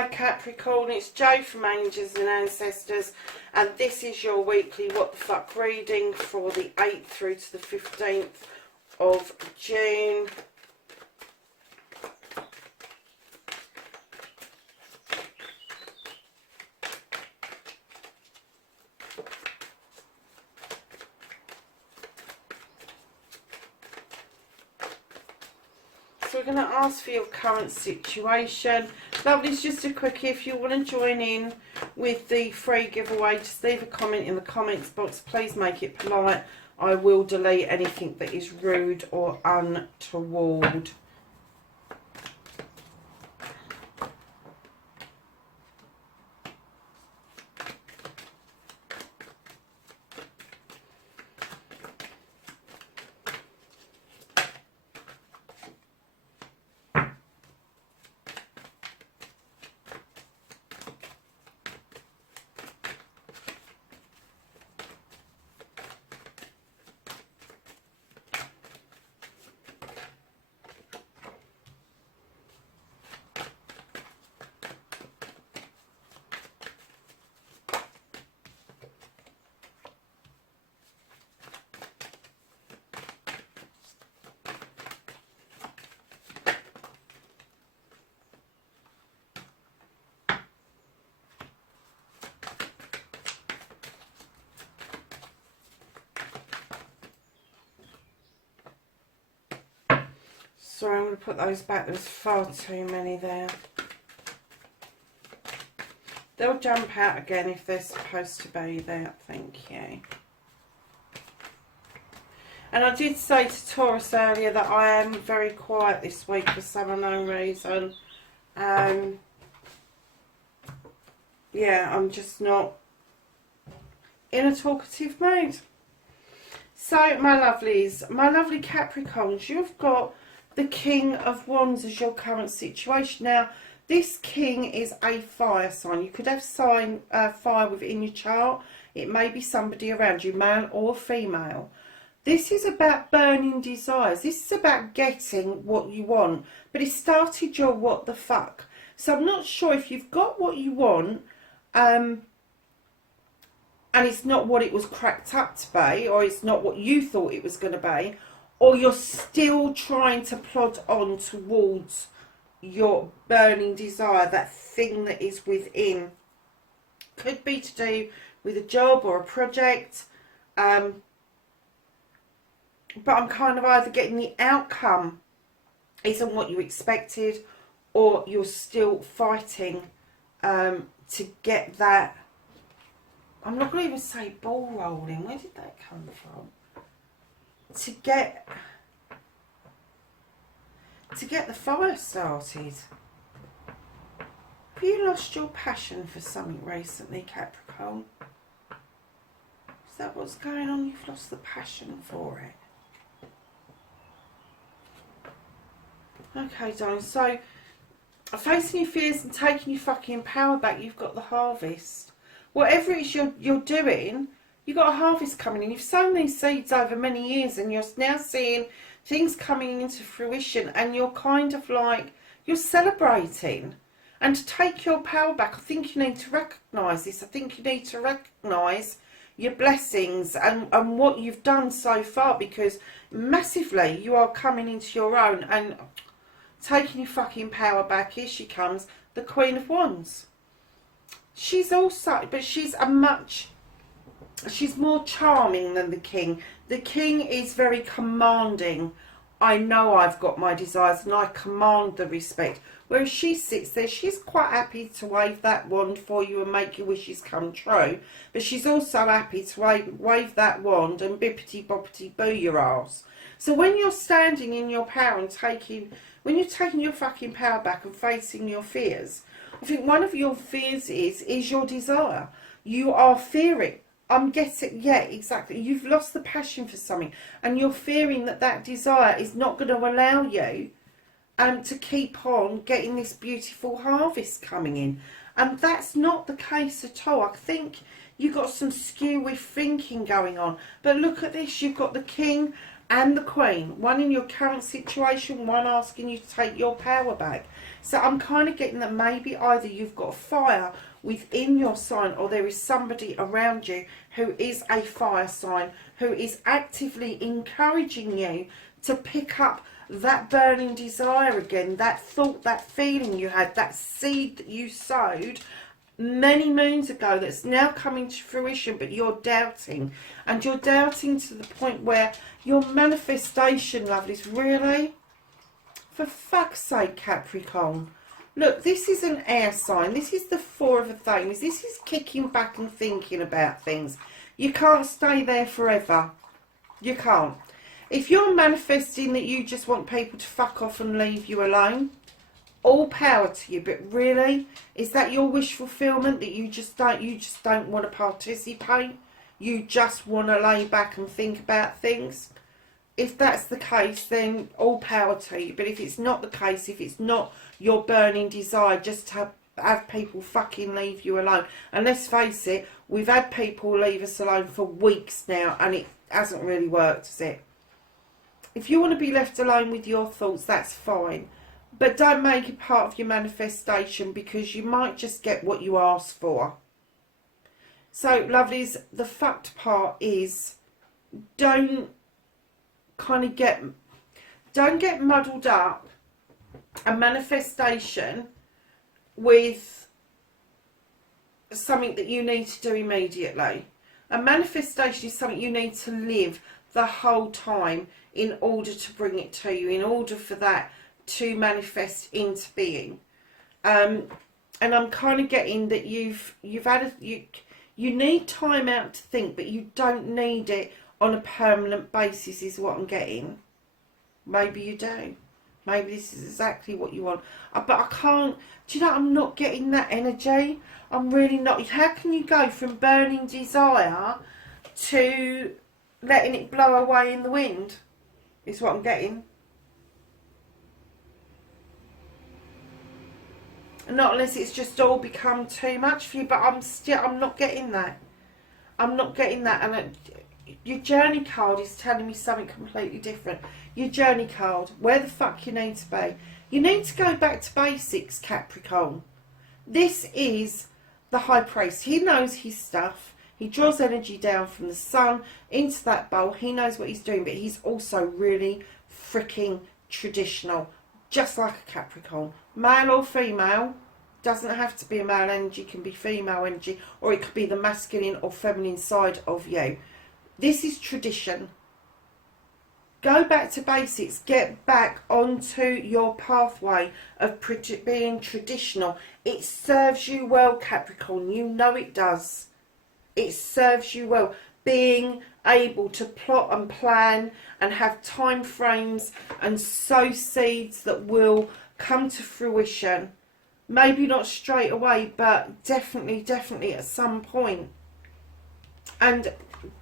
Hi Capricorn, it's Jo from Angels and Ancestors, and this is your weekly What the Fuck reading for the 8th through to the 15th of June. So we're going to ask for your current situation. Lovelies, just a quickie, if you want to join in with the free giveaway, just leave a comment in the comments box. Please make it polite. I will delete anything that is rude or untoward. Sorry, I'm going to put those back. There's far too many there. They'll jump out again if they're supposed to be there. Thank you. And I did say to Taurus earlier that I am very quiet this week for some unknown reason. Yeah, I'm just not in a talkative mood. So, my lovelies, my lovely Capricorns, you've got the King of Wands as your current situation. Now, this King is a fire sign. You could have fire within your chart. It may be somebody around you, male or female. This is about burning desires. This is about getting what you want. But it started your what the fuck. So I'm not sure if you've got what you want, and it's not what it was cracked up to be, or it's not what you thought it was going to be, or you're still trying to plod on towards your burning desire, that thing that is within. Could be to do with a job or a project, but I'm kind of either getting the outcome isn't what you expected, or you're still fighting to get that. I'm not going to even say ball rolling. Where did that come from? To get the fire started. Have you lost your passion for something recently, Capricorn? Is that what's going on? You've lost the passion for it. Okay, darling. So, facing your fears and taking your fucking power back, you've got the harvest. Whatever it is you're doing, you've got a harvest coming in. You've sown these seeds over many years, and you're now seeing things coming into fruition, and you're kind of like, you're celebrating. And to take your power back, I think you need to recognise this. I think you need to recognise your blessings and what you've done so far, because massively you are coming into your own and taking your fucking power back. Here she comes, the Queen of Wands. She's also, but she's more charming than the King. The King is very commanding. I know I've got my desires and I command the respect. Whereas she sits there, she's quite happy to wave that wand for you and make your wishes come true. But she's also happy to wave that wand and bippity boppity boo your ass. So when you're standing in your power and when you're taking your fucking power back and facing your fears, I think one of your fears is your desire. You are fearing. I'm guessing, yeah, exactly. You've lost the passion for something, and you're fearing that desire is not going to allow you to keep on getting this beautiful harvest coming in. And that's not the case at all. I think you've got some skew with thinking going on. But look at this. You've got the King and the Queen. One in your current situation, one asking you to take your power back. So I'm kind of getting that maybe either you've got a fire within your sign, or there is somebody around you who is a fire sign, who is actively encouraging you to pick up that burning desire again, that thought, that feeling you had, that seed that you sowed many moons ago that's now coming to fruition, but you're doubting. And you're doubting to the point where your manifestation, lovelies, really? For fuck's sake, Capricorn. Look, this is an air sign. This is the Four of Athens. This is kicking back and thinking about things. You can't stay there forever. You can't. If you're manifesting that you just want people to fuck off and leave you alone, all power to you. But really, is that your wish fulfillment, that you just don't want to participate? You just want to lay back and think about things? If that's the case, then all power to you. But if it's not the case, if it's not your burning desire just to have people fucking leave you alone, and let's face it, we've had people leave us alone for weeks now, and it hasn't really worked, has it? If you want to be left alone with your thoughts, that's fine. But don't make it part of your manifestation, because you might just get what you asked for. So, lovelies, the fucked part is don't get muddled up a manifestation with something that you need to do immediately. A manifestation is something you need to live the whole time in order to bring it to you, in order for that to manifest into being. And I'm kind of getting that you need time out to think, but you don't need it on a permanent basis, is what I'm getting. Maybe you do. Maybe this is exactly what you want. But I can't, do you know, I'm not getting that energy. I'm really not. How can you go from burning desire to letting it blow away in the wind? Is what I'm getting. Not unless it's just all become too much for you, but I'm not getting that. I'm not getting that. And your journey card is telling me something completely different. Your journey card, where the fuck you need to be. You need to go back to basics, Capricorn. This is the High Priest. He knows his stuff. He draws energy down from the sun into that bowl. He knows what he's doing, but he's also really freaking traditional. Just like a Capricorn. Male or female. Doesn't have to be a male energy. Can be female energy. Or it could be the masculine or feminine side of you. This is tradition. Go back to basics. Get back onto your pathway of being traditional. It serves you well, Capricorn. You know it does. It serves you well. Being able to plot and plan and have time frames and sow seeds that will come to fruition. Maybe not straight away, but definitely at some point. And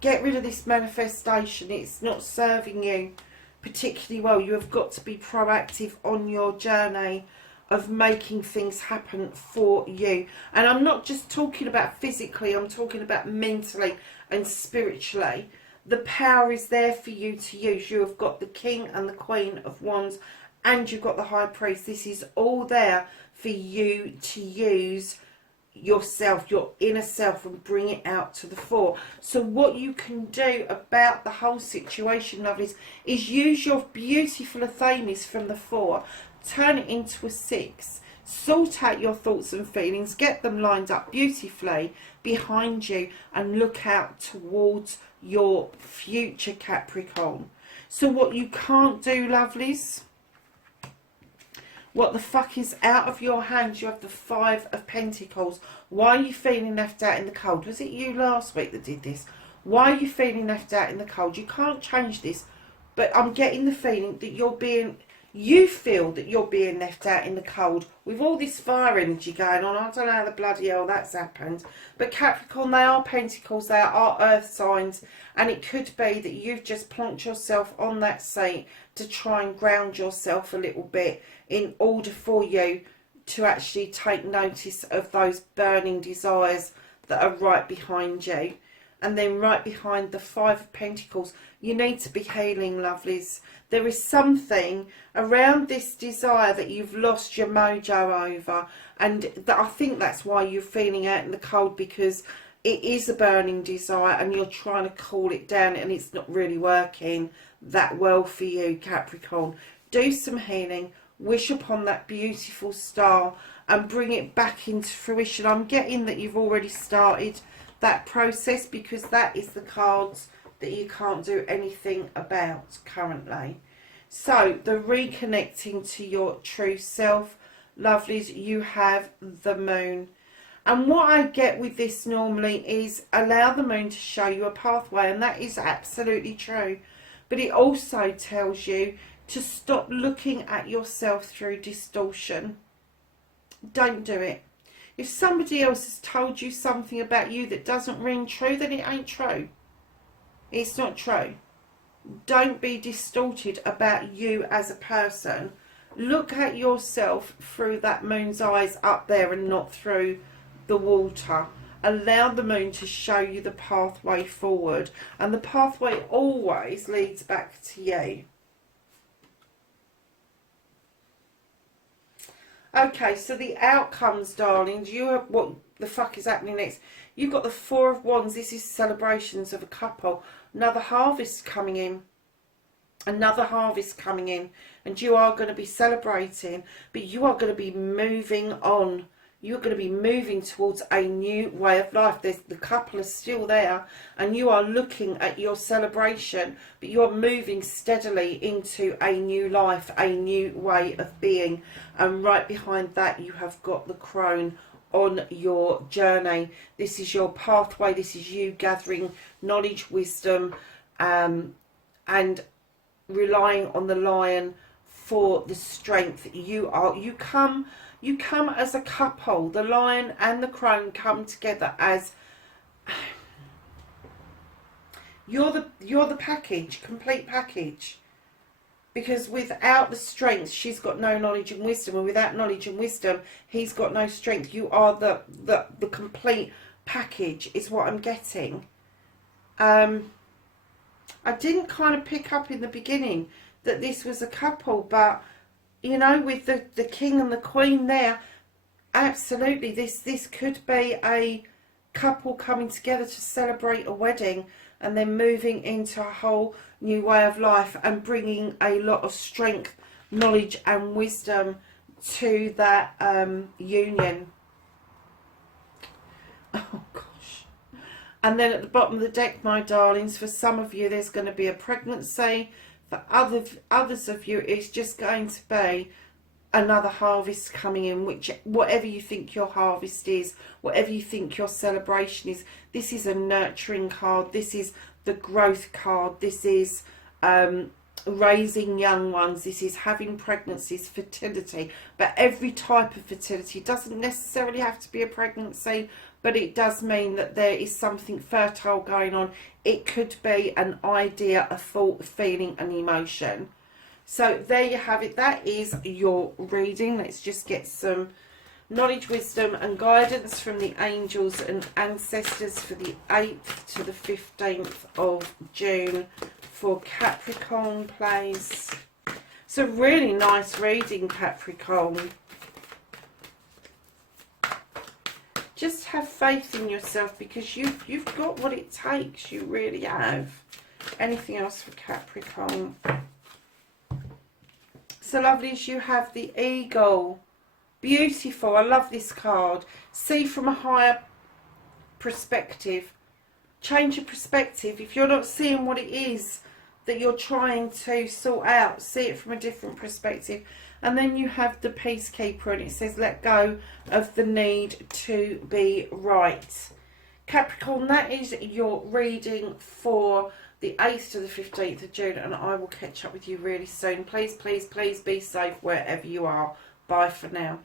get rid of this manifestation. It's not serving you particularly well. You have got to be proactive on your journey of making things happen for you. And I'm not just talking about physically, I'm talking about mentally and spiritually. The power is there for you to use. You have got the King and the Queen of Wands, and you've got the High Priest. This is all there for you to use yourself, your inner self, and bring it out to the fore. So what you can do about the whole situation, lovelies, is use your beautiful Athenes from the 4, turn it into a 6, sort out your thoughts and feelings, get them lined up beautifully behind you, and look out towards your future, Capricorn. So what you can't do, lovelies, what the fuck is out of your hands? You have the 5 of Pentacles. Why are you feeling left out in the cold? Was it you last week that did this? Why are you feeling left out in the cold? You can't change this, but I'm getting the feeling that you feel that you're being left out in the cold with all this fire energy going on. I don't know how the bloody hell that's happened. But Capricorn, they are Pentacles, they are earth signs, and it could be that you've just plonked yourself on that seat to try and ground yourself a little bit in order for you to actually take notice of those burning desires that are right behind you. and then right behind the Five of Pentacles. You need to be healing, lovelies. There is something around this desire that you've lost your mojo over, and I think that's why you're feeling out in the cold, because it is a burning desire and you're trying to cool it down, and it's not really working that well for you, Capricorn. Do some healing, wish upon that beautiful star and bring it back into fruition. I'm getting that you've already started that process, because that is the cards that you can't do anything about currently. So the reconnecting to your true self, lovelies, you have the moon. And what I get with this normally is allow the moon to show you a pathway, and that is absolutely true. But it also tells you to stop looking at yourself through distortion. Don't do it. If somebody else has told you something about you that doesn't ring true, then it ain't true. It's not true. Don't be distorted about you as a person. Look at yourself through that moon's eyes up there and not through the water. Allow the moon to show you the pathway forward, and the pathway always leads back to you. Okay, so the outcomes, darlings, you have, what the fuck is happening next? You've got the Four of Wands. This is celebrations of a couple. Another harvest coming in. Another harvest coming in. And you are going to be celebrating, but you are going to be moving on. You're going to be moving towards a new way of life. The couple are still there, and you are looking at your celebration, but you are moving steadily into a new life, a new way of being. And right behind that, you have got the crone on your journey. This is your pathway. This is you gathering knowledge, wisdom, and relying on the lion for the strength. You come as a couple. The lion and the crone come together as you're the package, complete package. Because without the strength, she's got no knowledge and wisdom, and without knowledge and wisdom, he's got no strength. You are the complete package, is what I'm getting. I didn't kind of pick up in the beginning that this was a couple, but you know, with the king and the queen there, absolutely, this could be a couple coming together to celebrate a wedding, and then moving into a whole new way of life and bringing a lot of strength, knowledge and wisdom to that union. Oh gosh. And then at the bottom of the deck, my darlings, for some of you there's going to be a pregnancy. For others of you, it's just going to be another harvest coming in, whatever you think your harvest is, whatever you think your celebration is. This is a nurturing card. This is the growth card. This is raising young ones. This is having pregnancies, fertility. But every type of fertility doesn't necessarily have to be a pregnancy, but it does mean that there is something fertile going on. It could be an idea, a thought, a feeling, an emotion. So there you have it. That is your reading. Let's just get some knowledge, wisdom and guidance from the angels and ancestors for the 8th to the 15th of June for Capricorn, please. It's a really nice reading, Capricorn. Just have faith in yourself, because you've got what it takes. You really have. Anything else for Capricorn? So lovely as you have the eagle. Beautiful. I love this card. See from a higher perspective. Change your perspective. If you're not seeing what it is that you're trying to sort out, see it from a different perspective. And then you have the peacekeeper, and it says let go of the need to be right. Capricorn, that is your reading for the 8th to the 15th of June, and I will catch up with you really soon. Please, please, please be safe wherever you are. Bye for now.